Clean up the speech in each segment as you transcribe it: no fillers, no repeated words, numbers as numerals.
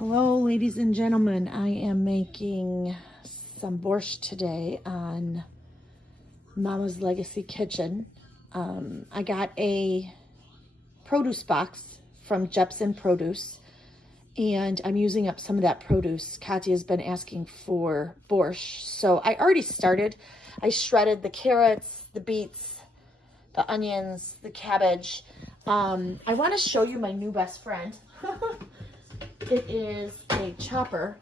Hello, ladies and gentlemen. I am making some borscht today on Mama's Legacy Kitchen. I got a produce box from Jepson Produce, and I'm using up some of that produce. Katya's been asking for borscht, so I already started. I shredded the carrots, the beets, the onions, the cabbage. I want to show you my new best friend. It is a chopper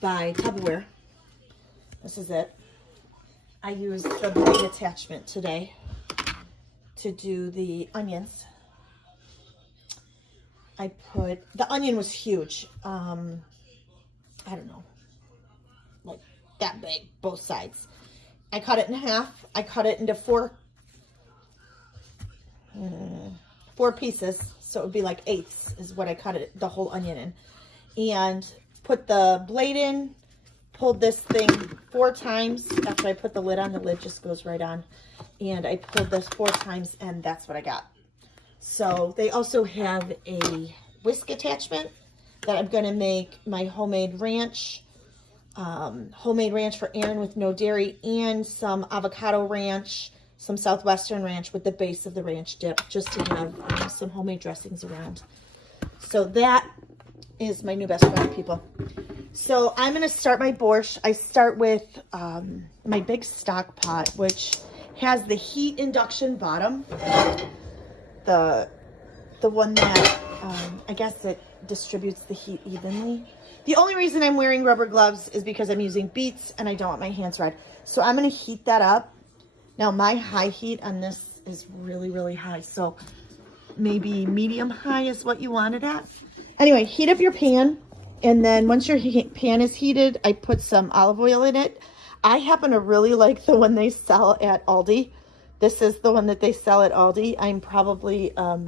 by Tupperware. This is it. I used the blade attachment today to do the onions. The onion was huge. I don't know, like that big, both sides. I cut it in half. I cut it into four pieces, so it would be like eighths is what I cut it, the whole onion in, and put the blade in, pulled this thing 4 times. After I put the lid on, the lid just goes right on, and I pulled this 4 times, and that's what I got. So they also have a whisk attachment that I'm going to make my homemade ranch for Aaron with no dairy, and some avocado ranch, some Southwestern ranch with the base of the ranch dip, just to have some homemade dressings around. So that is my new best friend, people. So I'm going to start my borscht. I start with my big stock pot, which has the heat induction bottom. The one that, I guess it distributes the heat evenly. The only reason I'm wearing rubber gloves is because I'm using beets and I don't want my hands red. So I'm going to heat that up. Now, my high heat on this is really, really high, so maybe medium high is what you want it at. Anyway, heat up your pan, and then once your pan is heated, I put some olive oil in it. I happen to really like the one they sell at Aldi. This is the one that they sell at Aldi. I'm probably, I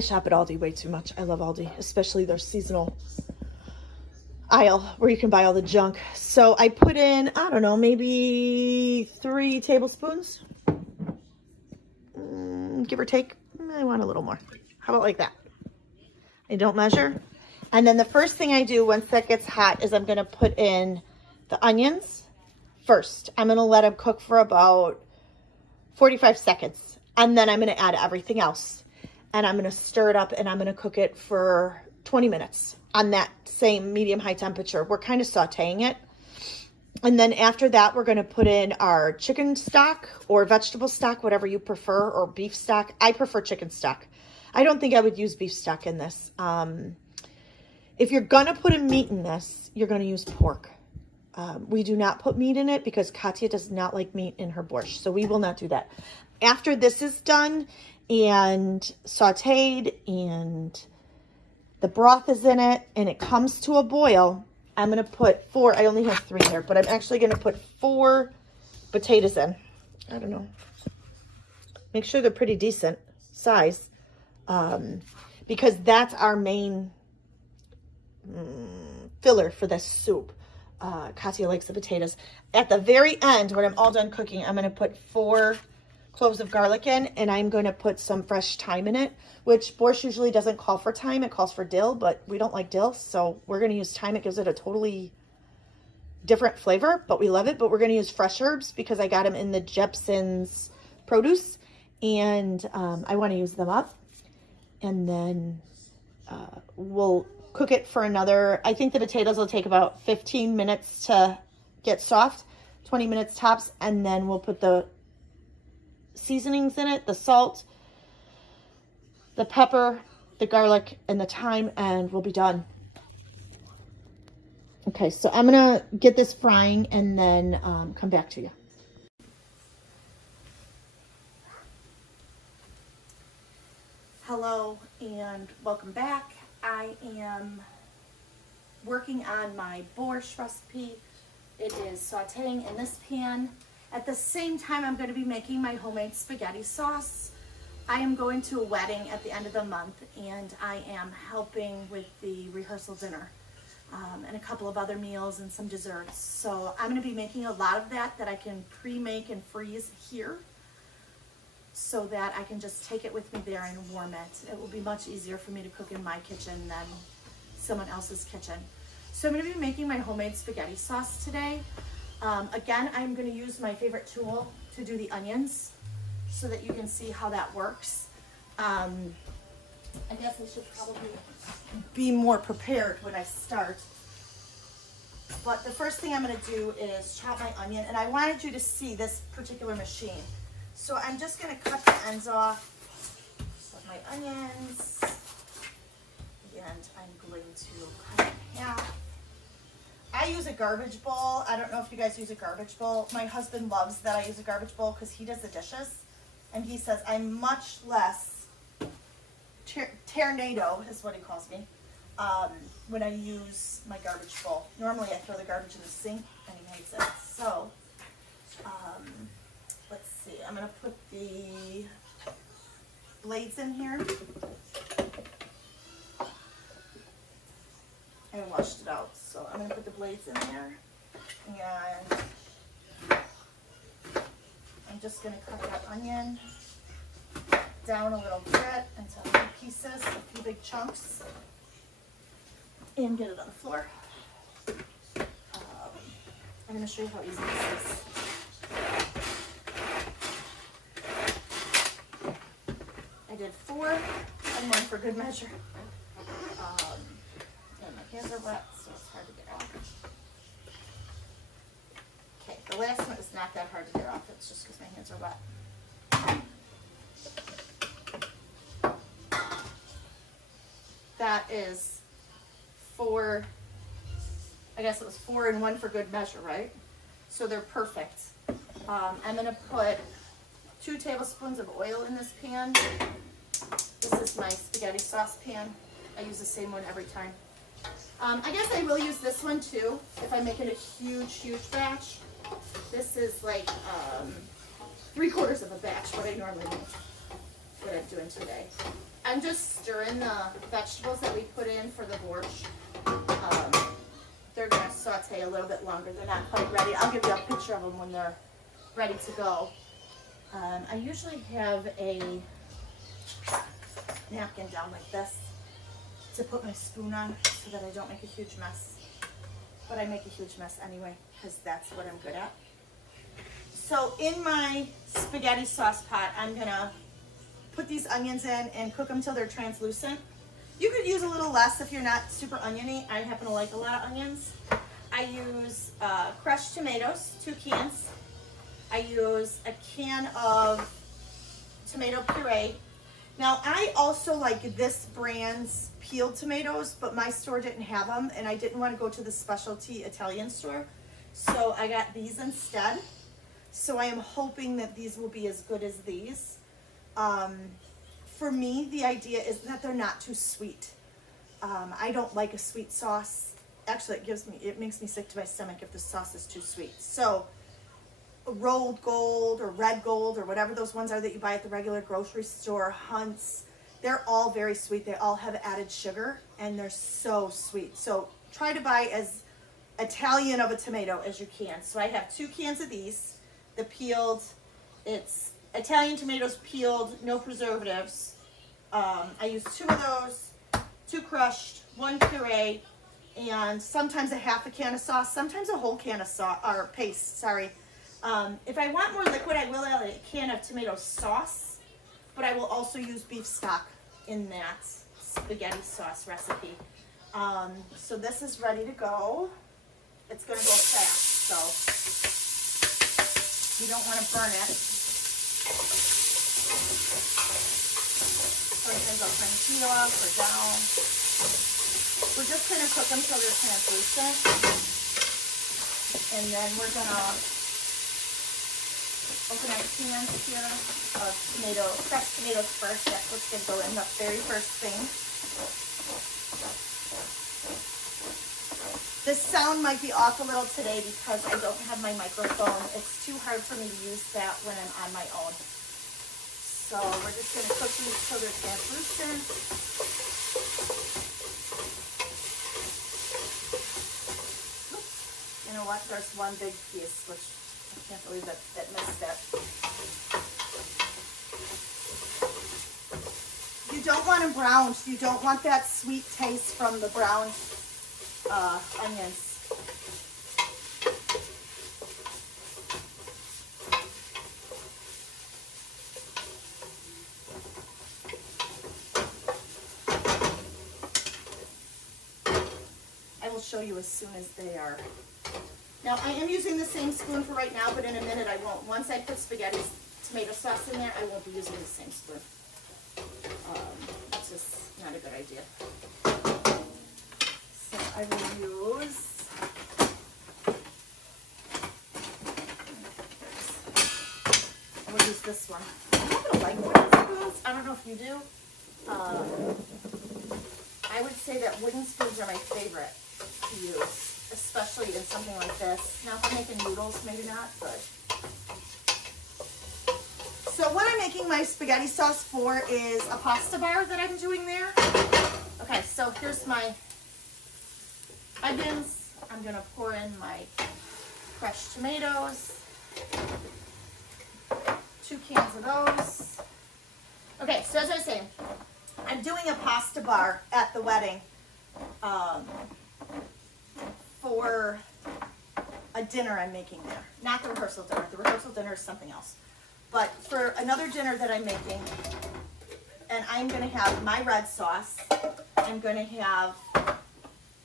shop at Aldi way too much. I love Aldi, especially their seasonal aisle where you can buy all the junk. So I put in, I don't know, maybe 3 tablespoons, give or take. I want a little more. How about like that? I don't measure. And then the first thing I do once that gets hot is I'm going to put in the onions first. I'm going to let them cook for about 45 seconds. And then I'm going to add everything else. And I'm going to stir it up, and I'm going to cook it for 20 minutes on that same medium-high temperature. We're kind of sauteing it. And then after that, we're going to put in our chicken stock or vegetable stock, whatever you prefer, or beef stock. I prefer chicken stock. I don't think I would use beef stock in this. If you're going to put a meat in this, you're going to use pork. We do not put meat in it because Katya does not like meat in her borscht, so we will not do that. After this is done and sauteed and the broth is in it and it comes to a boil, I'm going to put 4, I only have 3 here, but I'm actually going to put 4 potatoes in. I don't know. Make sure they're pretty decent size, because that's our main filler for this soup. Katya likes the potatoes. At the very end, when I'm all done cooking, I'm going to put 4 cloves of garlic in, and I'm going to put some fresh thyme in it, which borscht usually doesn't call for thyme. It calls for dill, but we don't like dill, so we're going to use thyme. It gives it a totally different flavor, but we love it. But we're going to use fresh herbs because I got them in the Jepson's Produce, and I want to use them up. And then we'll cook it for another, I think the potatoes will take about 15 minutes to get soft, 20 minutes tops, and then we'll put the seasonings in it, the salt, the pepper, the garlic, and the thyme, and we'll be done. Okay, so I'm going to get this frying and then come back to you. Hello and welcome back. I am working on my borscht recipe. It is sauteing in this pan. At the same time, I'm going to be making my homemade spaghetti sauce. I am going to a wedding at the end of the month, and I am helping with the rehearsal dinner and a couple of other meals and some desserts. So I'm going to be making a lot of that I can pre-make and freeze here. so that I can just take it with me there and warm it. It will be much easier for me to cook in my kitchen than someone else's kitchen. So I'm going to be making my homemade spaghetti sauce today. Again, I'm going to use my favorite tool to do the onions so that you can see how that works. I guess I should probably be more prepared when I start. But the first thing I'm going to do is chop my onion, and I wanted you to see this particular machine. So I'm just going to cut the ends off of my onions, and I'm going to cut it in half. I use a garbage bowl. I don't know if you guys use a garbage bowl. My husband loves that I use a garbage bowl because he does the dishes, and he says I'm much less tornado is what he calls me when I use my garbage bowl. Normally I throw the garbage in the sink, and he hates it. So let's see. I'm gonna put the blades in here. I washed it out, so I'm going to put the blades in there, and I'm just going to cut that onion down a little bit into a few pieces, a few big chunks, and get it on the floor. I'm going to show you how easy this is. I did 4 and 1 for good measure. My hands are wet, so it's hard to get off. Okay, the last one is not that hard to get off. It's just because my hands are wet. That is 4, I guess it was 4 and 1 for good measure, right? So they're perfect. I'm going to put 2 tablespoons of oil in this pan. This is my spaghetti sauce pan. I use the same one every time. I guess I will use this one too if I make it a huge batch. This is like 3/4 of a batch, what I normally make, what I'm doing today. I'm just stirring the vegetables that we put in for the borscht. They're going to saute a little bit longer. They're not quite ready. I'll give you a picture of them when they're ready to go. I usually have a napkin down like this to put my spoon on so that I don't make a huge mess. But I make a huge mess anyway because that's what I'm good at. So in my spaghetti sauce pot, I'm gonna put these onions in and cook them till they're translucent. You could use a little less if you're not super oniony. I happen to like a lot of onions. I use crushed tomatoes, 2 cans. I use a can of tomato puree. Now, I also like this brand's peeled tomatoes, but my store didn't have them, and I didn't want to go to the specialty Italian store, so I got these instead. So I am hoping that these will be as good as these. For me, the idea is that they're not too sweet. I don't like a sweet sauce. Actually, it makes me sick to my stomach if the sauce is too sweet. So rolled gold or red gold or whatever those ones are that you buy at the regular grocery store, Hunt's, they're all very sweet. They all have added sugar, and they're so sweet. So try to buy as Italian of a tomato as you can. So I have 2 cans of these, the peeled, it's Italian tomatoes peeled, no preservatives. I use 2 of those, 2 crushed, 1 puree, and sometimes a half a can of sauce, sometimes a whole can of sauce, or paste, sorry. If I want more liquid, I will add a can of tomato sauce, but I will also use beef stock in that spaghetti sauce recipe. So this is ready to go. It's going to go fast, so you don't want to burn it. Sometimes I'll turn the heat up or down. We're just going to cook them till they're translucent, and then we're going to open our cans here of crushed tomatoes first. That's what's going to go in the very first thing. The sound might be off a little today because I don't have my microphone. It's too hard for me to use that when I'm on my own. So we're just going to cook these till they're translucent. You know what? There's one big piece, which I can't believe that missed it. don't want them browned. You don't want that sweet taste from the brown onions. I will show you as soon as they are. Now I am using the same spoon for right now, but in a minute I won't. Once I put spaghetti tomato sauce in there, I won't be using the same spoon. It's just not a good idea. So I will use this one. I happen to like wooden spoons. I don't know if you do. I would say that wooden spoons are my favorite to use, especially in something like this. Now if I'm making noodles, maybe not, but. So what I'm making my spaghetti sauce for is a pasta bar that I'm doing there. Okay, so here's my onions. I'm gonna pour in my fresh tomatoes. 2 cans of those. Okay, so as I was saying, I'm doing a pasta bar at the wedding for a dinner I'm making there. Not the rehearsal dinner. The rehearsal dinner is something else. But for another dinner that I'm making, and I'm going to have my red sauce, I'm going to have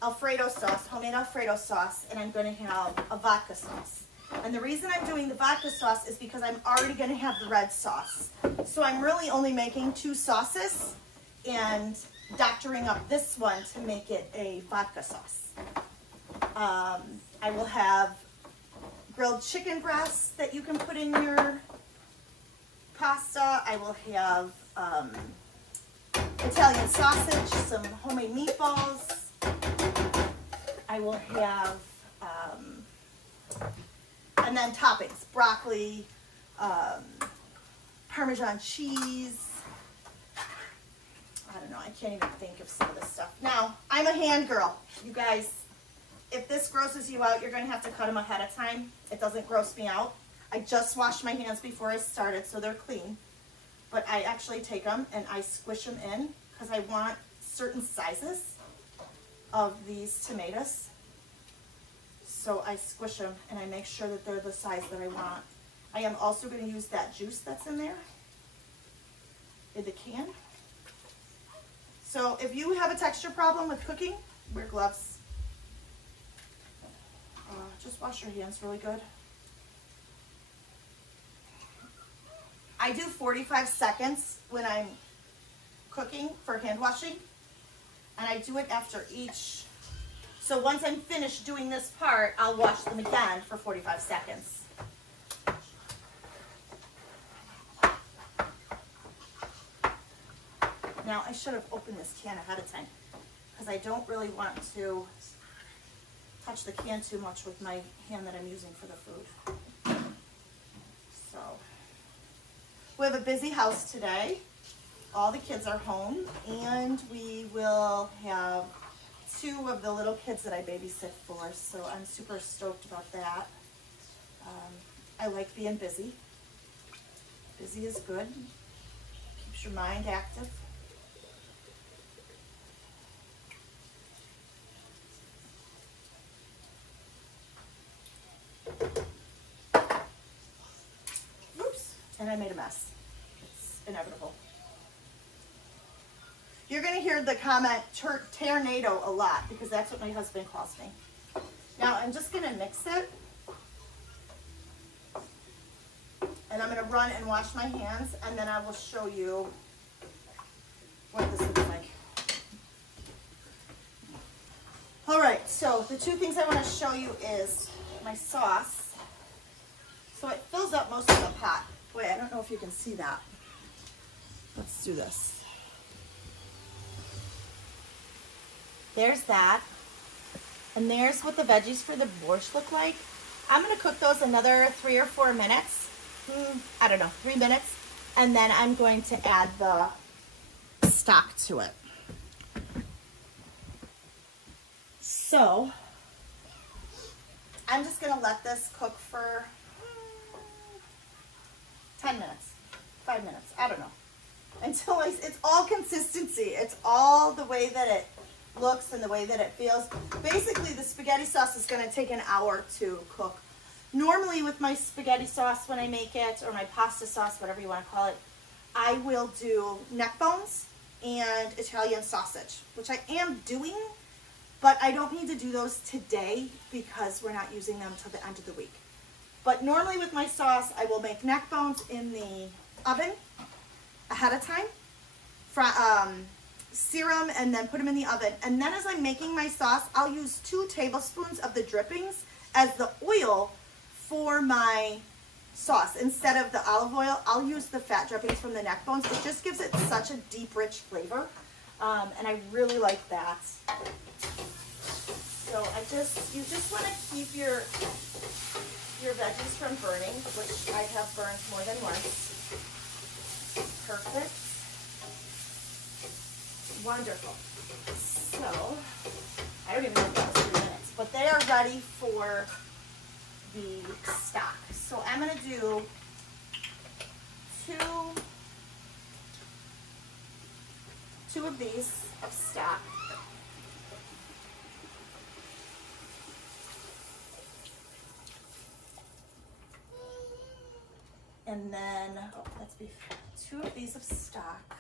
Alfredo sauce, homemade Alfredo sauce, and I'm going to have a vodka sauce. And the reason I'm doing the vodka sauce is because I'm already going to have the red sauce. So I'm really only making 2 sauces and doctoring up this one to make it a vodka sauce. I will have grilled chicken breasts that you can put in your pasta. I will have Italian sausage, some homemade meatballs. I will have, and then toppings, broccoli, Parmesan cheese. I don't know, I can't even think of some of this stuff. Now, I'm a hand girl. You guys, if this grosses you out, you're going to have to cut them ahead of time. It doesn't gross me out. I just washed my hands before I started, so they're clean. But I actually take them and I squish them in because I want certain sizes of these tomatoes. So I squish them and I make sure that they're the size that I want. I am also going to use that juice that's in there, in the can. So if you have a texture problem with cooking, wear gloves. Just wash your hands really good. I do 45 seconds when I'm cooking for hand washing, and I do it after each. So once I'm finished doing this part, I'll wash them again for 45 seconds. Now I should have opened this can ahead of time because I don't really want to touch the can too much with my hand that I'm using for the food. So we have a busy house today. All the kids are home, and we will have 2 of the little kids that I babysit for, so I'm super stoked about that. I like being busy. Busy is good. Keeps your mind active. Oops, and I made a mess. It's inevitable. You're going to hear the comment tornado a lot because that's what my husband calls me. Now I'm just going to mix it. And I'm going to run and wash my hands, and then I will show you what this looks like. All right, so the 2 things I want to show you is my sauce. So it fills up most of the pot. Wait, I don't know if you can see that. Let's do this. There's that. And there's what the veggies for the borscht look like. I'm going to cook those another 3 or 4 minutes. I don't know, 3 minutes. And then I'm going to add the stock to it. So I'm just going to let this cook for 10 minutes, 5 minutes, I don't know. until it's all consistency. It's all the way that it looks and the way that it feels. Basically, the spaghetti sauce is going to take an hour to cook. Normally with my spaghetti sauce when I make it, or my pasta sauce, whatever you want to call it, I will do neck bones and Italian sausage, which I am doing, but I don't need to do those today because we're not using them till the end of the week. But normally with my sauce, I will make neck bones in the oven ahead of time, sear them, and then put them in the oven. And then as I'm making my sauce, I'll use 2 tablespoons of the drippings as the oil for my sauce. Instead of the olive oil, I'll use the fat drippings from the neck bones. It just gives it such a deep, rich flavor, and I really like that. So you just want to keep your veggies from burning, which I have burned more than once. Perfect. Wonderful. So, I don't even know if that was 3 minutes, but they are ready for the stock. So I'm going to do two of these of stock. And then, let's be 2 of these of stock.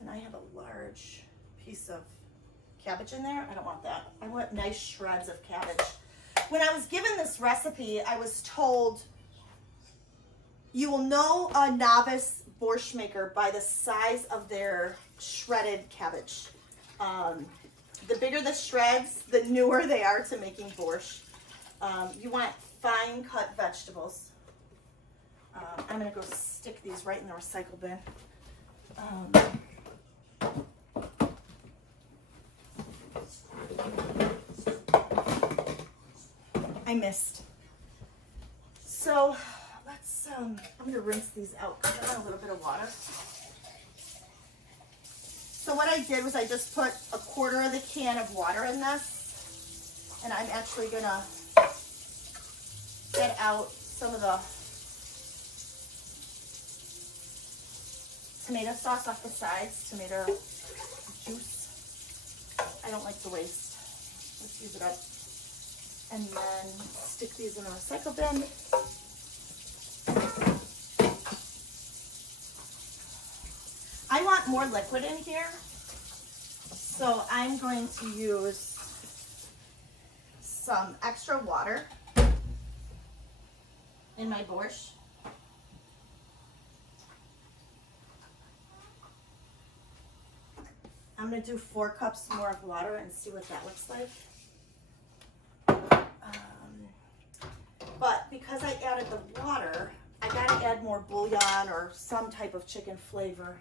And I have a large piece of cabbage in there. I don't want that. I want nice shreds of cabbage. When I was given this recipe, I was told you will know a novice borscht maker by the size of their shredded cabbage. The bigger the shreds, the newer they are to making borscht. You want fine cut vegetables. I'm going to go stick these right in the recycle bin. I missed. So let's, I'm going to rinse these out because I want a little bit of water. So what I did was I just put 1/4 of the can of water in this, and I'm actually going to get out some of the tomato sauce off the sides, tomato juice. I don't like the waste. Let's use it up. And then stick these in a recycle bin. I want more liquid in here, so I'm going to use some extra water in my borscht. I'm going to do 4 cups more of water and see what that looks like. But because I added the water, I got to add more bouillon or some type of chicken flavor.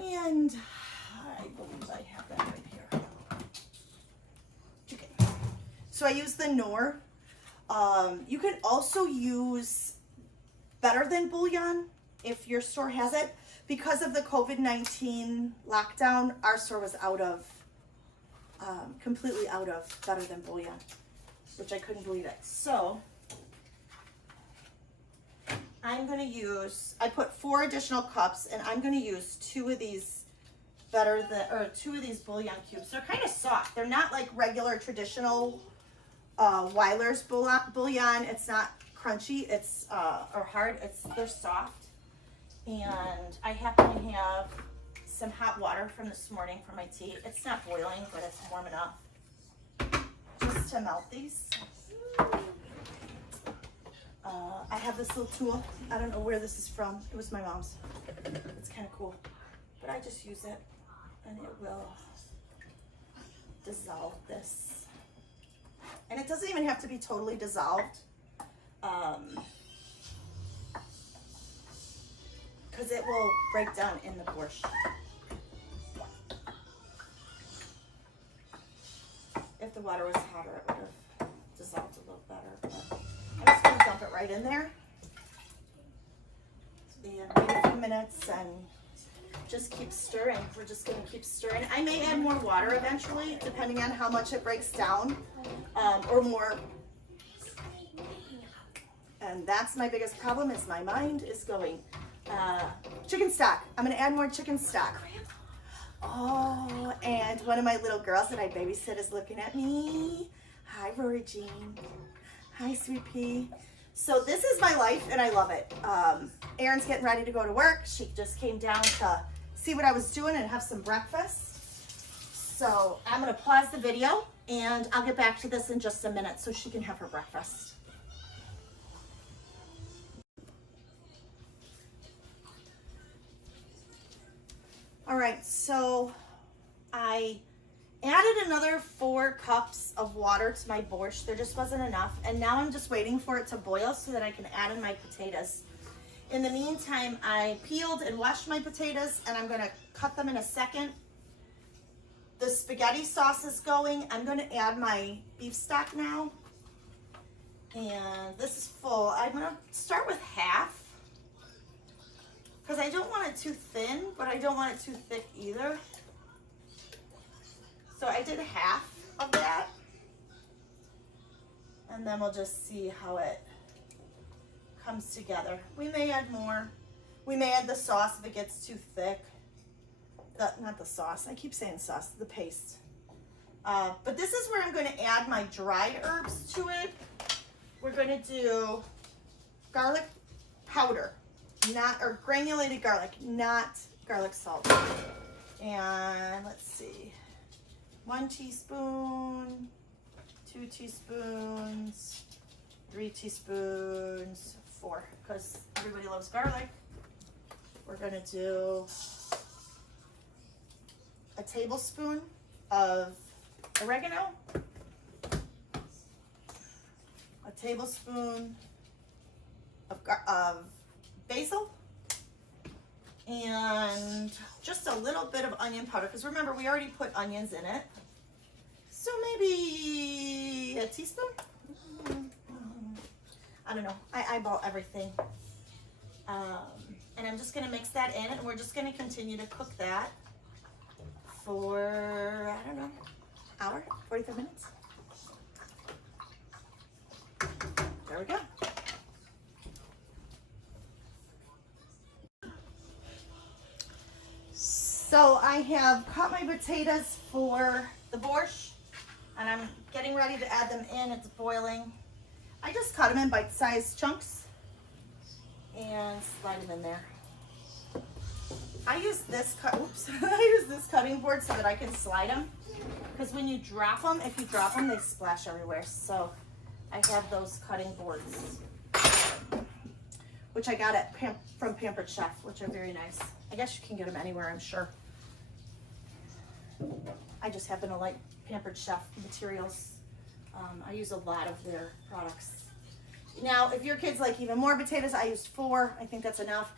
And I believe I have that right here. Okay. So I use the Knorr. You can also use Better Than bouillon if your store has it. Because of the COVID-19 lockdown, our store was out of, completely out of Better Than bouillon, which I couldn't believe it. So I'm going to use, I put 4 additional cups, and I'm going to use 2 of these two of these bouillon cubes. They're kind of soft. They're not like regular traditional Weiler's bouillon. It's not crunchy. It's or hard. They're soft. And I happen to have some hot water from this morning for my tea. It's not boiling, but it's warm enough just to melt these. I have this little tool. I don't know where this is from. It was my mom's. It's kind of cool. But I just use it, and it will dissolve this. And it doesn't even have to be totally dissolved. Because it will break down in the borscht. If the water was hotter, it would have dissolved a little better. But I'm just going to dump it right in there. And wait a few minutes and just keep stirring. We're just going to keep stirring. I may add more water eventually, depending on how much it breaks down, or more. And that's my biggest problem, is my mind is going, chicken stock. I'm gonna add more chicken stock. Oh, and one of my little girls that I babysit is looking at me. Hi, Rory Jean. Hi, Sweet Pea. So this is my life, and I love it. Erin's getting ready to go to work. She just came down to see what I was doing and have some breakfast. So I'm gonna pause the video, and I'll get back to this in just a minute so she can have her breakfast. All right, so I added another 4 cups of water to my borscht. There just wasn't enough. And now I'm just waiting for it to boil so that I can add in my potatoes. In the meantime, I peeled and washed my potatoes, and I'm gonna cut them in a second. The spaghetti sauce is going. I'm gonna add my beef stock now. And this is full. I'm gonna start with half, because I don't want it too thin, but I don't want it too thick either. So I did half of that. And then we'll just see how it comes together. We may add more. We may add the sauce if it gets too thick. Not the sauce, I keep saying sauce, the paste. But this is where I'm gonna add my dried herbs to it. We're gonna do garlic powder. Or granulated garlic, not garlic salt. And let's see, 1 teaspoon, 2 teaspoons, 3 teaspoons, 4, because everybody loves garlic. We're gonna do a tablespoon of oregano, a tablespoon of basil, and just a little bit of onion powder, because remember, we already put onions in it. So maybe a teaspoon? I don't know. I eyeball everything. And I'm just going to mix that in, and we're just going to continue to cook that for, I don't know, hour, 45 minutes. There we go. So I have cut my potatoes for the borscht, and I'm getting ready to add them in. It's boiling. I just cut them in bite-sized chunks and slide them in there. I use this I use this cutting board so that I can slide them, because when you drop them, if you drop them, they splash everywhere. So I have those cutting boards, which I got from Pampered Chef, which are very nice. I guess you can get them anywhere, I'm sure. I just happen to like Pampered Chef materials. I use a lot of their products. Now, if your kids like even more potatoes, I used 4. I think that's enough.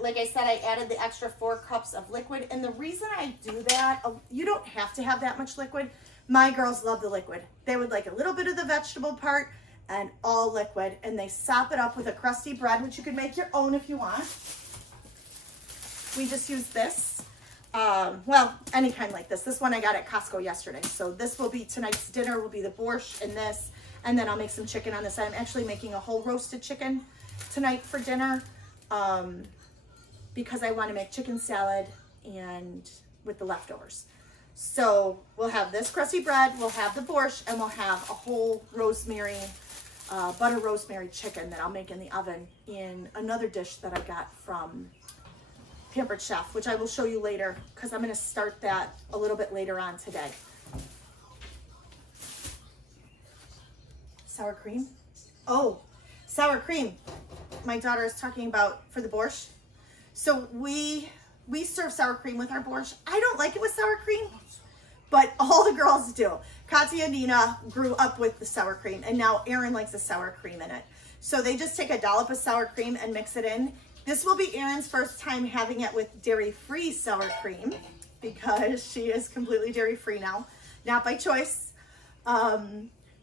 Like I said, I added the extra 4 cups of liquid. And the reason I do that, you don't have to have that much liquid. My girls love the liquid. They would like a little bit of the vegetable part and all liquid. And they sop it up with a crusty bread, which you can make your own if you want. We just use this. Well, any kind like this. This one I got at Costco yesterday. So this will be tonight's dinner, will be the borscht and this. And then I'll make some chicken on this. I'm actually making a whole roasted chicken tonight for dinner, because I want to make chicken salad and with the leftovers. So we'll have this crusty bread, we'll have the borscht, and we'll have a whole rosemary, butter rosemary chicken that I'll make in the oven in another dish that I got from Pampered Chef, which I will show you later, because I'm going to start that a little bit later on today. Sour cream. Oh, sour cream. My daughter is talking about for the borscht. So we serve sour cream with our borscht. I don't like it with sour cream, but all the girls do. Katya and Nina grew up with the sour cream, and now Erin likes the sour cream in it. So they just take a dollop of sour cream and mix it in. This will be Erin's first time having it with dairy-free sour cream, because she is completely dairy-free now, not by choice.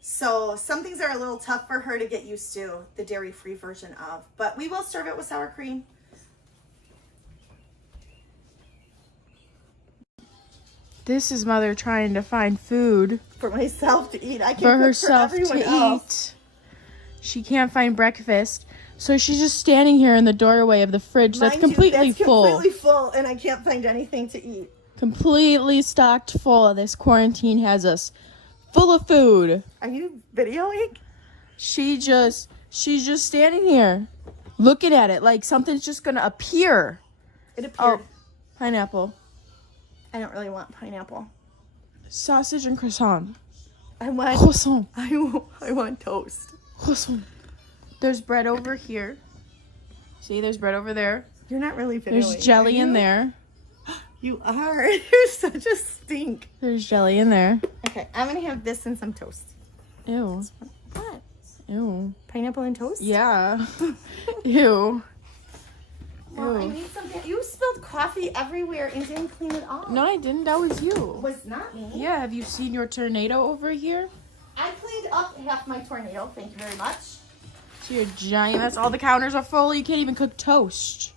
So some things are a little tough for her to get used to, the dairy-free version of, but we will serve it with sour cream. This is Mother trying to find food For myself to eat. I can for cook herself for everyone to else. eat. She can't find breakfast. So she's just standing here in the doorway of the fridge that's completely full. Completely full, and I can't find anything to eat. Completely stocked full. This quarantine has us full of food. Are you videoing? She's just standing here, looking at it like something's just gonna appear. It appeared. Oh, pineapple. I don't really want pineapple. Sausage and croissant. I want Croissant. I want toast. Croissant. There's bread over here. See, there's bread over there. You're not really videoing. There's jelly in there. You are. You're such a stink. There's jelly in there. Okay, I'm gonna have this and some toast. Ew. What? Ew. Pineapple and toast? Yeah. Ew. Well, I Ew. need something. You spilled coffee everywhere and didn't clean it off. No, I didn't. That was you. It was not me. Yeah, have you seen your tornado over here? I cleaned up half my tornado. Thank you very much. So you're giant. That's all the counters are full. You can't even cook toast.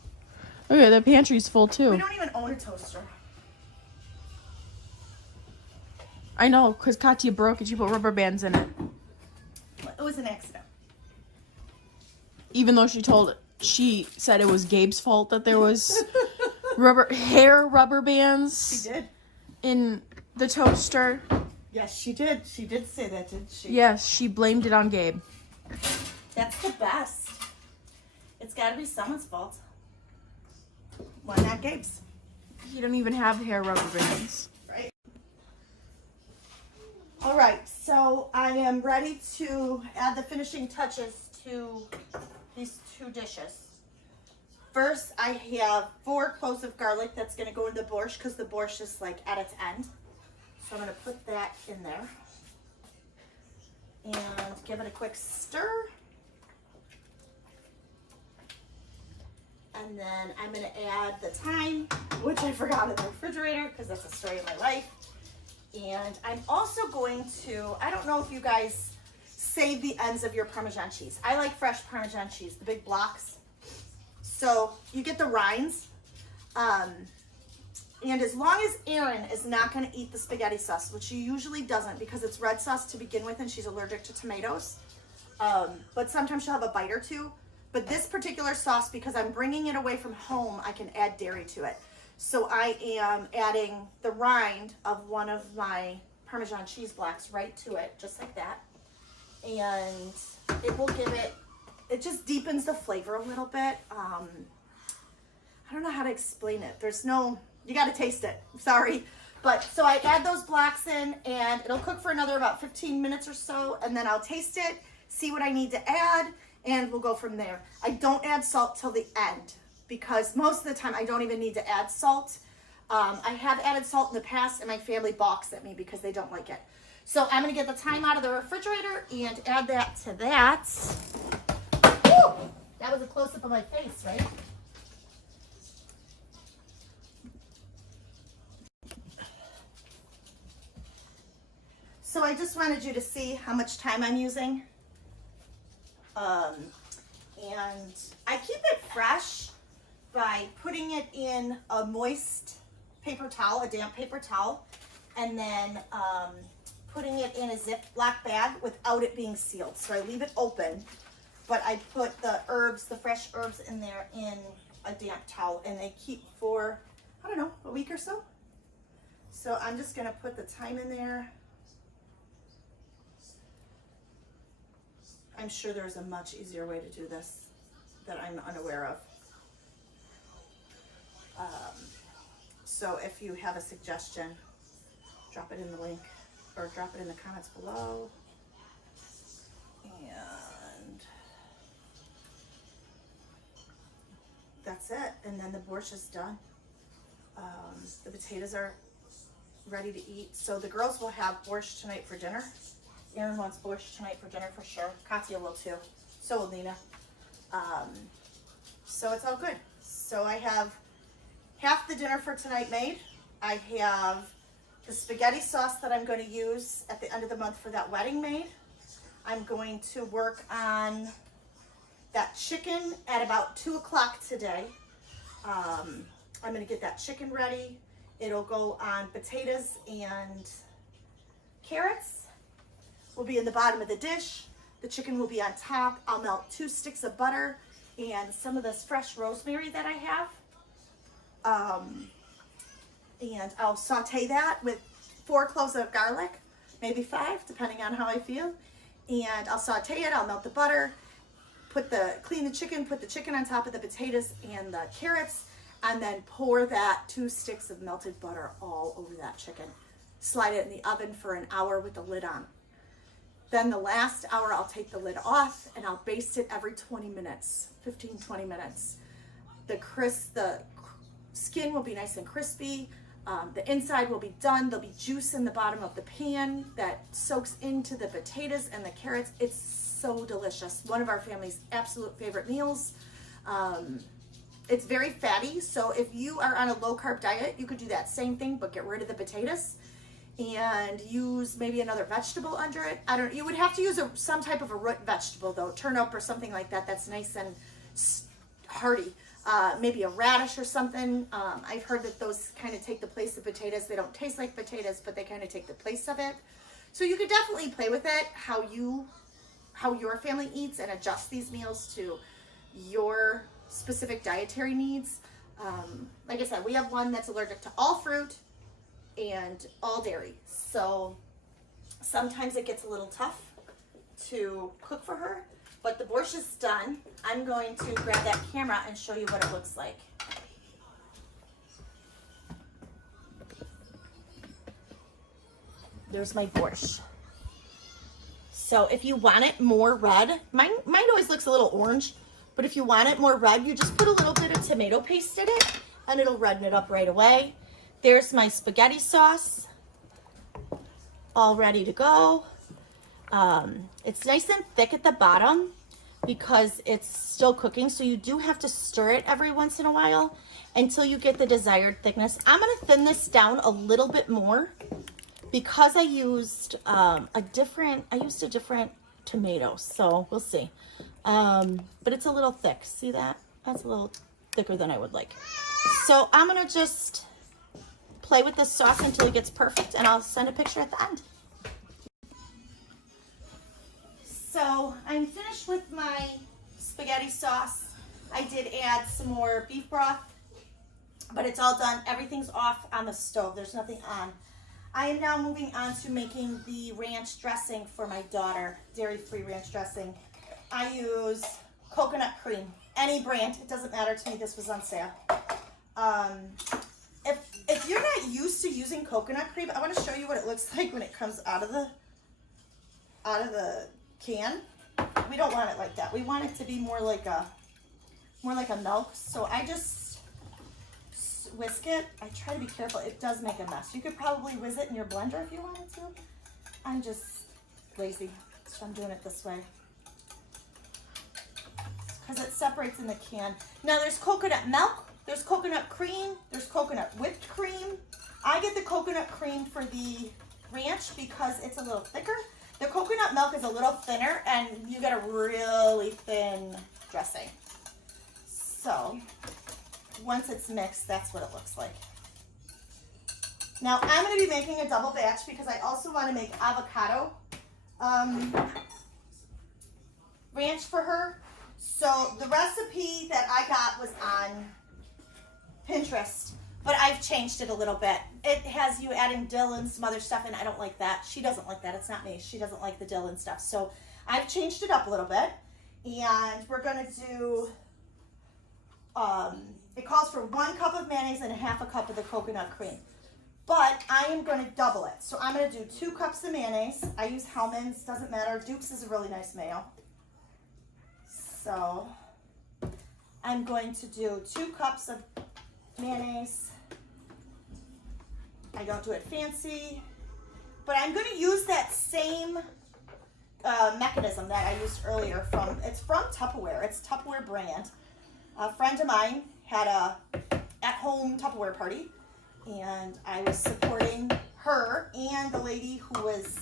Okay, the pantry's full We too. don't even own a toaster. I know, because Katya broke it. She put rubber bands in it. It was an accident. Even though she said it was Gabe's fault that there was rubber bands She did. in the toaster. Yes, she did. She did say that, didn't she? Yes, she blamed it on Gabe. That's the best. It's got to be someone's fault. Why not Gabe's? He don't even have hair rubber bands. Right. All right, so I am ready to add the finishing touches to these two dishes. First, I have 4 cloves of garlic that's going to go in the borscht because the borscht is like at its end. So I'm going to put that in there and give it a quick stir. And then I'm going to add the thyme, which I forgot in the refrigerator because that's a story of my life. And I'm also going to, I don't know if you guys save the ends of your Parmesan cheese. I like fresh Parmesan cheese, the big blocks. So you get the rinds. And as long as Erin is not going to eat the spaghetti sauce, which she usually doesn't because it's red sauce to begin with and she's allergic to tomatoes. But sometimes she'll have a bite or two. But this particular sauce, because I'm bringing it away from home, I can add dairy to it. So I am adding the rind of one of my Parmesan cheese blocks right to it, just like that. And it will give it just deepens the flavor a little bit. I don't know how to explain it. You got to taste it. Sorry. But so I add those blocks in and it'll cook for another about 15 minutes or so. And then I'll taste it, see what I need to add, and we'll go from there. I don't add salt till the end because most of the time I don't even need to add salt. I have added salt in the past and my family balks at me because they don't like it. So I'm gonna get the thyme out of the refrigerator and add that to that. Woo! That was a close-up of my face, right? So I just wanted you to see how much thyme I'm using. And I keep it fresh by putting it in a moist paper towel, a damp paper towel, and then putting it in a Ziploc bag without it being sealed. So I leave it open, but I put the herbs, the fresh herbs in there in a damp towel, and they keep for, I don't know, a week or so. So I'm just gonna put the thyme in there. I'm sure there's a much easier way to do this that I'm unaware of. So if you have a suggestion, drop it in the link or drop it in the comments below. And that's it. And then the borscht is done. The potatoes are ready to eat. So the girls will have borscht tonight for dinner. Erin wants borscht tonight for dinner for sure. Katya will too. So will Nina. So it's all good. So I have half the dinner for tonight made. I have the spaghetti sauce that I'm going to use at the end of the month for that wedding made. I'm going to work on that chicken at about 2 o'clock today. I'm going to get that chicken ready. It'll go on potatoes and carrots. Will be in the bottom of the dish. The chicken will be on top. I'll melt 2 sticks of butter and some of this fresh rosemary that I have. And I'll saute that with 4 cloves of garlic, maybe 5, depending on how I feel. And I'll saute it, I'll melt the butter, clean the chicken, put the chicken on top of the potatoes and the carrots, and then pour that 2 sticks of melted butter all over that chicken. Slide it in the oven for an hour with the lid on. Then the last hour, I'll take the lid off and I'll baste it every 20 minutes, 15, 20 minutes. The skin will be nice and crispy. The inside will be done. There'll be juice in the bottom of the pan that soaks into the potatoes and the carrots. It's so delicious. One of our family's absolute favorite meals. It's very fatty, so if you are on a low carb diet, you could do that same thing, but get rid of the potatoes and use maybe another vegetable under it. You would have to use some type of a root vegetable though, turnip or something like that. That's nice and hearty. Maybe a radish or something. I've heard that those kind of take the place of potatoes. They don't taste like potatoes, but they kind of take the place of it. So you could definitely play with it, how your family eats, and adjust these meals to your specific dietary needs. Like I said, we have one that's allergic to all fruit and all dairy. So sometimes it gets a little tough to cook for her, but the borscht is done. I'm going to grab that camera and show you what it looks like. There's my borscht. So if you want it more red, mine always looks a little orange, but if you want it more red, you just put a little bit of tomato paste in it and it'll redden it up right away. There's my spaghetti sauce, all ready to go. It's nice and thick at the bottom because it's still cooking, so you do have to stir it every once in a while until you get the desired thickness. I'm gonna thin this down a little bit more because I used a different tomato, so we'll see. But it's a little thick, see that? That's a little thicker than I would like. So I'm gonna just play with this sauce until it gets perfect, and I'll send a picture at the end. So I'm finished with my spaghetti sauce. I did add some more beef broth, but it's all done. Everything's off on the stove. There's nothing on. I am now moving on to making the ranch dressing for my daughter, dairy-free ranch dressing. I use coconut cream, any brand. It doesn't matter to me. This was on sale. If you're not used to using coconut cream, I want to show you what it looks like when it comes out of the can. We don't want it like that. We want it to be more like a milk. So I just whisk it. I try to be careful. It does make a mess. You could probably whiz it in your blender if you wanted to. I'm just lazy, so I'm doing it this way because it separates in the can. Now there's coconut milk, there's coconut cream, there's coconut whipped cream. I get the coconut cream for the ranch because it's a little thicker. The coconut milk is a little thinner and you get a really thin dressing. So once it's mixed, that's what it looks like. Now I'm going to be making a double batch because I also want to make avocado ranch for her. So the recipe that I got was on Pinterest, but I've changed it a little bit. It has you adding dill and some other stuff, and I don't like that. She doesn't like that. It's not me. She doesn't like the dill and stuff. So I've changed it up a little bit, and we're going to do, it calls for 1 cup of mayonnaise and 1/2 cup of the coconut cream. But I am going to double it. So I'm going to do 2 cups of mayonnaise. I use Hellmann's, doesn't matter. Duke's is a really nice mayo. So I'm going to do 2 cups of mayonnaise. I don't do it fancy, but I'm going to use that same mechanism that I used earlier it's from Tupperware. It's Tupperware brand. A friend of mine had a at-home Tupperware party, and I was supporting her and the lady who was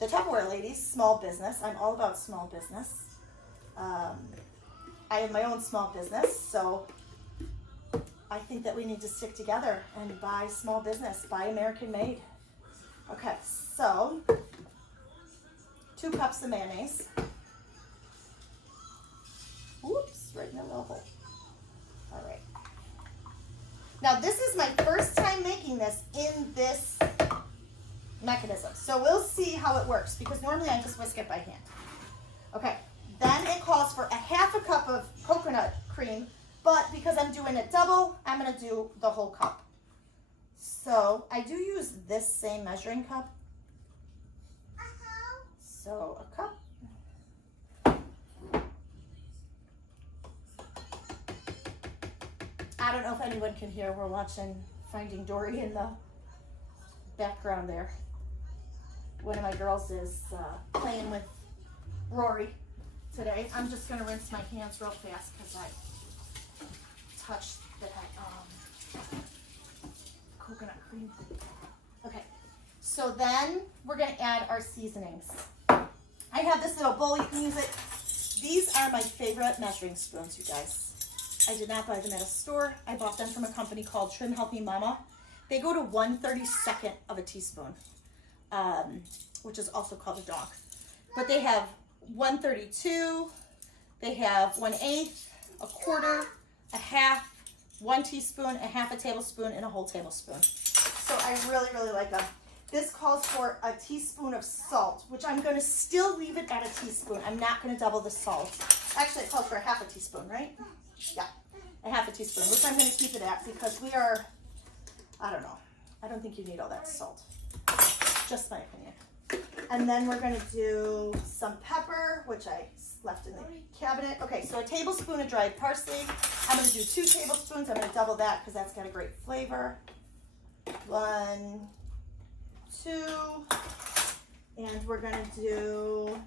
the Tupperware lady's small business. I'm all about small business. I have my own small business, so I think that we need to stick together and buy small business, buy American made. Okay, so 2 cups of mayonnaise. Oops. just right in the little hole. All right. Now this is my first time making this in this mechanism. So we'll see how it works because normally I just whisk it by hand. Okay, then it calls for a half a cup of coconut cream, but because I'm doing it double, I'm gonna do the whole cup. So I do use this same measuring cup. So a cup. I don't know if anyone can hear, we're watching Finding Dory in the background there. One of my girls is playing with Rory today. I'm just gonna rinse my hands real fast because I touched the coconut cream. Okay, so then we're gonna add our seasonings. I have this little bowl, you can use it. These are my favorite measuring spoons, you guys. I did not buy them at a store. I bought them from a company called Trim Healthy Mama. They go to 1/32 of a teaspoon, which is also called a donk. But they have 1/32, they have 1/8, a quarter, a half, 1 teaspoon, a half a tablespoon, and a whole tablespoon. So I really, really like them. This calls for a teaspoon of salt, which I'm going to still leave it at a teaspoon. I'm not going to double the salt. Actually, it calls for a half a teaspoon, right? Yeah, a half a teaspoon, which I'm going to keep it at because we are, I don't know. I don't think you need all that salt. Just my opinion. And then we're going to do some pepper, which I left in the cabinet. Okay, so a tablespoon of dried parsley. I'm going to do 2 tablespoons. I'm going to double that because that's got a great flavor. 1, 2, and we're going to do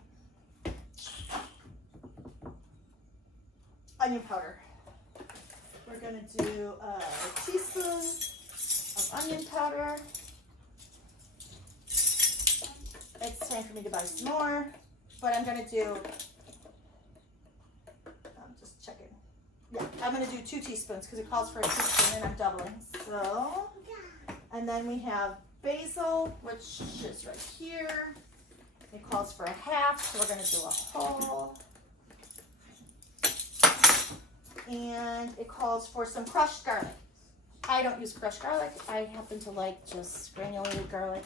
onion powder. We're going to do a teaspoon of onion powder. It's time for me to buy some more, but I'm going to do, I'm just checking. Yeah, I'm going to do 2 teaspoons because it calls for a teaspoon and I'm doubling. So, and then we have basil, which is right here. It calls for a half, so we're going to do a whole. And it calls for some crushed garlic. I don't use crushed garlic. I happen to like just granulated garlic,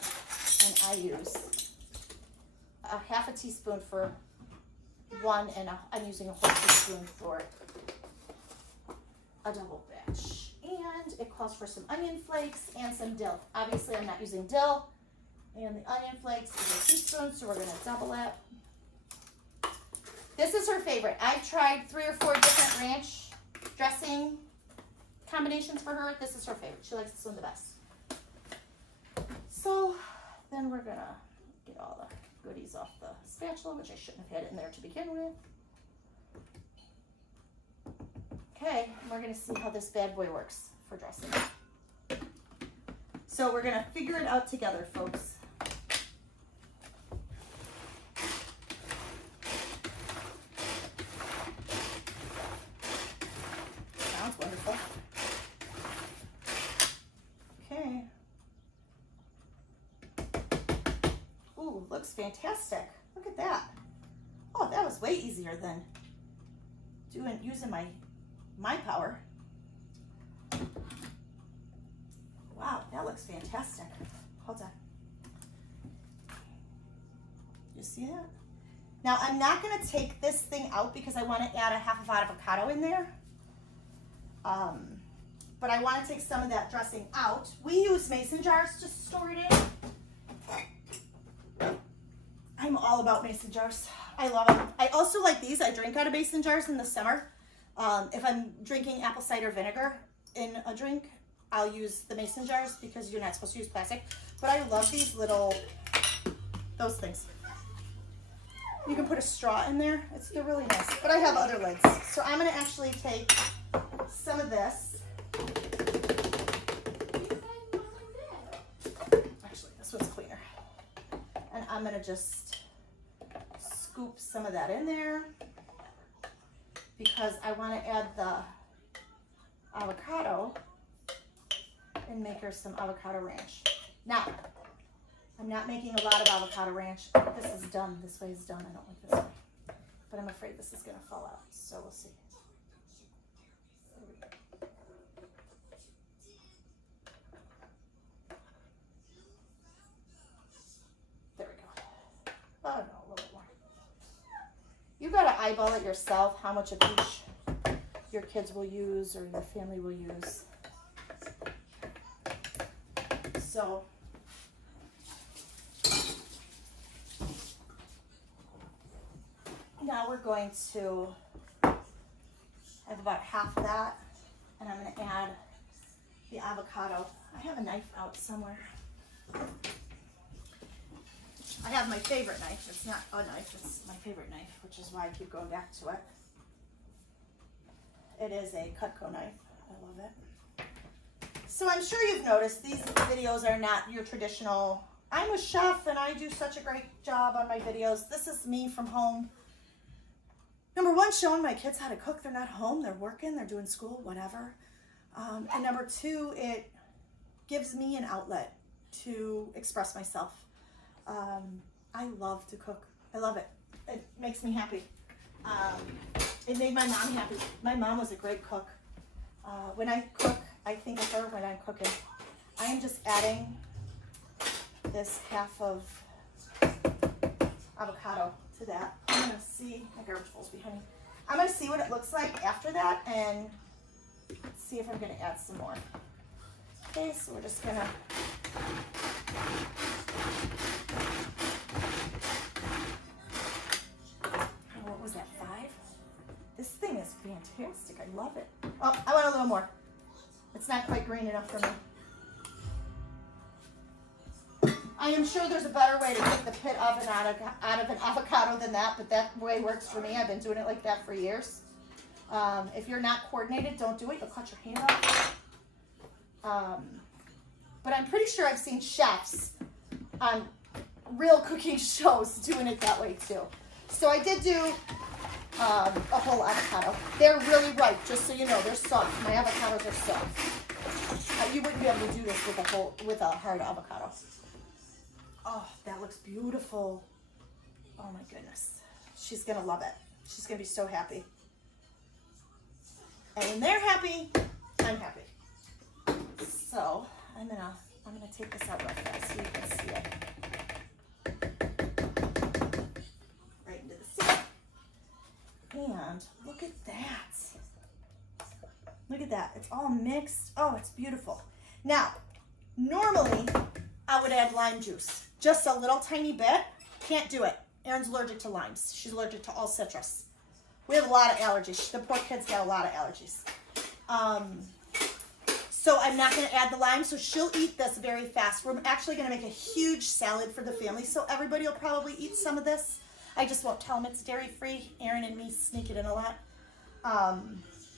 and I use a half a teaspoon for one, and I'm using a whole teaspoon for a double batch. And it calls for some onion flakes and some dill. Obviously, I'm not using dill, and the onion flakes is a teaspoon, so we're going to double it. This is her favorite. I've tried 3 or 4 different ranch dressing combinations for her. This is her favorite. She likes this one the best. So then we're going to get all the goodies off the spatula, which I shouldn't have had in there to begin with. Okay, we're going to see how this bad boy works for dressing. So we're going to figure it out together, folks. Sounds wonderful. Okay. Ooh, looks fantastic. Look at that. Oh, that was way easier than using my power. Wow, that looks fantastic. Hold on. You see that? Now I'm not going to take this thing out because I want to add a half of avocado in there. But I want to take some of that dressing out. We use mason jars to store it in. I'm all about mason jars. I love them. I also like these. I drink out of mason jars in the summer. If I'm drinking apple cider vinegar in a drink, I'll use the mason jars because you're not supposed to use plastic. But I love these little, those things. You can put a straw in there. They're really nice. But I have other lids. So I'm going to actually take some of this. Actually, this one's cleaner. And I'm going to just scoop some of that in there because I want to add the avocado and make her some avocado ranch. Now, I'm not making a lot of avocado ranch. This is done. This way is done. I don't like this way. But I'm afraid this is going to fall out. So we'll see. eyeball it yourself, how much of each your kids will use or your family will use. So now we're going to have about half that, and I'm going to add the avocado. I have a knife out somewhere. I have my favorite knife. It's not a knife, it's my favorite knife, which is why I keep going back to it. It is a Cutco knife. I love it. So I'm sure you've noticed these videos are not your traditional, I'm a chef and I do such a great job on my videos. This is me from home. Number one, showing my kids how to cook. They're not home, they're working, they're doing school, whatever. And number two, it gives me an outlet to express myself. I love to cook. I love it. It makes me happy. It made my mom happy. My mom was a great cook. When I cook, I think of her when I'm cooking. I am just adding this half of avocado to that. I'm gonna see, my garbage bowl's behind me. I'm gonna see what it looks like after that and see if I'm gonna add some more. Okay, so we're just gonna what was that, 5? This thing is fantastic. I love it. Oh, I want a little more. It's not quite green enough for me. I am sure there's a better way to get the pit oven out of an avocado than that, but that way works for me. I've been doing it like that for years. If you're not coordinated, don't do it. You'll cut your hand off. But I'm pretty sure I've seen chefs on real cooking shows doing it that way too. So I did do a whole avocado. They're really ripe, just so you know. They're soft. My avocados are soft. You wouldn't be able to do this with a hard avocado. Oh, that looks beautiful. Oh my goodness. She's gonna love it. She's gonna be so happy. And when they're happy, I'm happy. So I'm gonna take this out real fast so you can see it. Right into the seat. And look at that. Look at that. It's all mixed. Oh, it's beautiful. Now, normally I would add lime juice. Just a little tiny bit. Can't do it. Erin's allergic to limes. She's allergic to all citrus. We have a lot of allergies. The poor kid's got a lot of allergies. So I'm not going to add the lime, so she'll eat this very fast. We're actually going to make a huge salad for the family, so everybody will probably eat some of this. I just won't tell them it's dairy-free. Erin and me sneak it in a lot.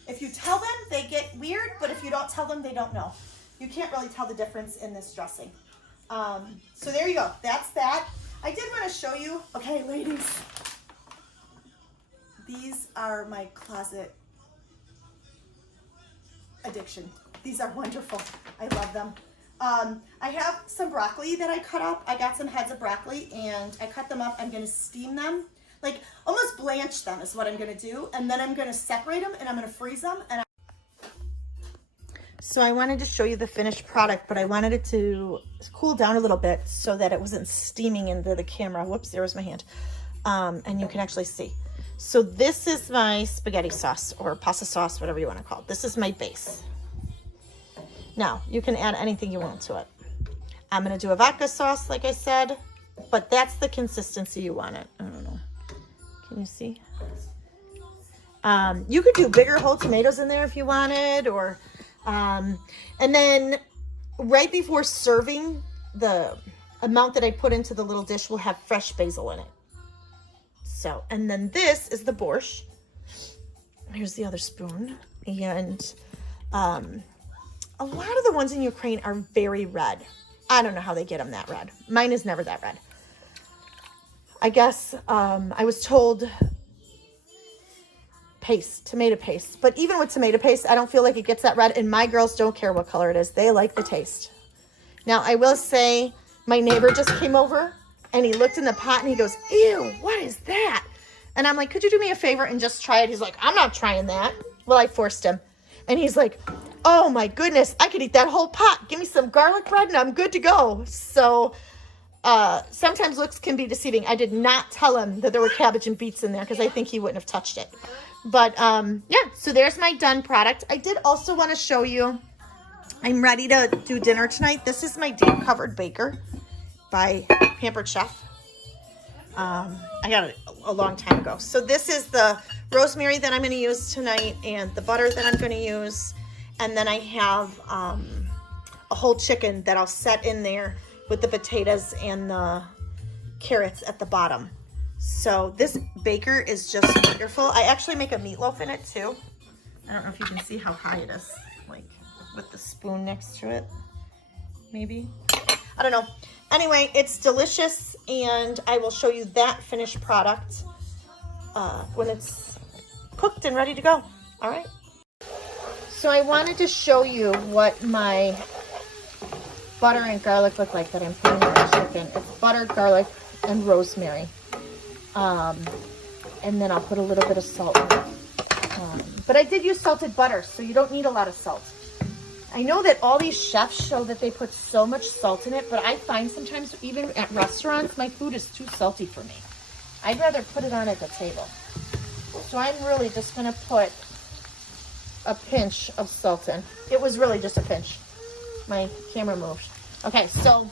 If you tell them, they get weird, but if you don't tell them, they don't know. You can't really tell the difference in this dressing. So there you go. That's that. I did want to show you, okay, ladies, these are my closet addiction. These are wonderful. I love them. I have some broccoli that I cut up. I got some heads of broccoli and I cut them up. I'm going to steam them, like almost blanch them is what I'm going to do. And then I'm going to separate them and I'm going to freeze them. So I wanted to show you the finished product, but I wanted it to cool down a little bit so that it wasn't steaming into the camera. Whoops, there was my hand. And you can actually see. So this is my spaghetti sauce or pasta sauce, whatever you want to call it. This is my base. Now, you can add anything you want to it. I'm going to do a vodka sauce, like I said, but that's the consistency you want it. I don't know. Can you see? You could do bigger whole tomatoes in there if you wanted, or, and then right before serving, the amount that I put into the little dish will have fresh basil in it. So, and then this is the borscht. Here's the other spoon. And, a lot of the ones in Ukraine are very red. I don't know how they get them that red. Mine is never that red. I guess I was told paste, tomato paste. But even with tomato paste, I don't feel like it gets that red. And my girls don't care what color it is. They like the taste. Now, I will say my neighbor just came over and he looked in the pot and he goes, ew, what is that? And I'm like, could you do me a favor and just try it? He's like, I'm not trying that. Well, I forced him. And he's like, oh my goodness, I could eat that whole pot. Give me some garlic bread and I'm good to go. So sometimes looks can be deceiving. I did not tell him that there were cabbage and beets in there because I think he wouldn't have touched it. But yeah, so there's my done product. I did also want to show you, I'm ready to do dinner tonight. This is my deep covered baker by Pampered Chef. I got it a long time ago. So this is the rosemary that I'm going to use tonight and the butter that I'm going to use. And then I have a whole chicken that I'll set in there with the potatoes and the carrots at the bottom. So this baker is just wonderful. I actually make a meatloaf in it too. I don't know if you can see how high it is, like with the spoon next to it, maybe. I don't know. Anyway, it's delicious, and I will show you that finished product when it's cooked and ready to go. All right. So I wanted to show you what my butter and garlic look like that I'm putting in the chicken. It's butter, garlic, and rosemary. And then I'll put a little bit of salt in it. But I did use salted butter, so you don't need a lot of salt. I know that all these chefs show that they put so much salt in it, but I find sometimes even at restaurants, my food is too salty for me. I'd rather put it on at the table. So I'm really just gonna put a pinch of salt in. It was really just a pinch. My camera moved. Okay, so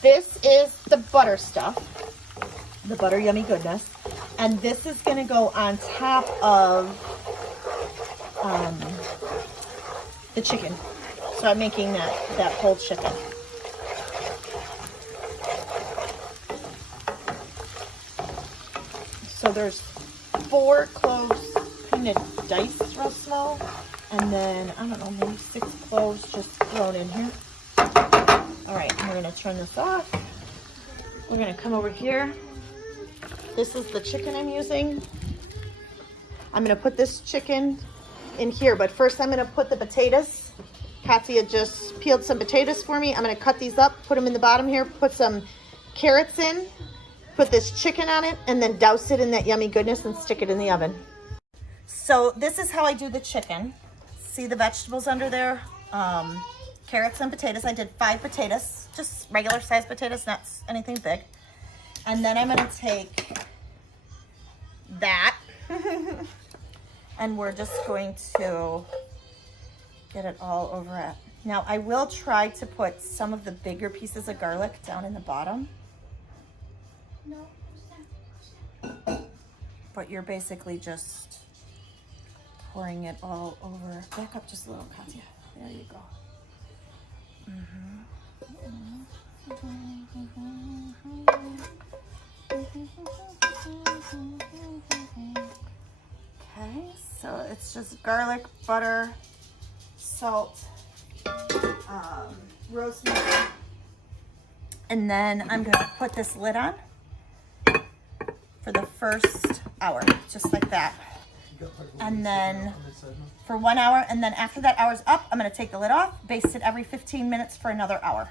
this is the butter stuff, the butter yummy goodness, and this is gonna go on top of the chicken. So I'm making that whole chicken. So there's 4 cloves kind of diced real small, and then I don't know, maybe 6 cloves just thrown in here. All right, we're gonna turn this off. We're gonna come over here. This is the chicken I'm using. I'm gonna put this chicken in here, but first I'm gonna put the potatoes. Katya just peeled some potatoes for me. I'm gonna cut these up, put them in the bottom here, put some carrots in, put this chicken on it, and then douse it in that yummy goodness and stick it in the oven. So this is how I do the chicken. See the vegetables under there? Carrots and potatoes. I did 5 potatoes, just regular sized potatoes, not anything big. And then I'm gonna take that and we're just going to get it all over it. Now I will try to put some of the bigger pieces of garlic down in the bottom. But you're basically just pouring it all over. Back up just a little, Katya. There you go. Okay, so it's just garlic, butter, salt, rosemary, and then I'm going to put this lid on for the first hour, just like that. And then for 1 hour, and then after that hour's up, I'm going to take the lid off, baste it every 15 minutes for another hour.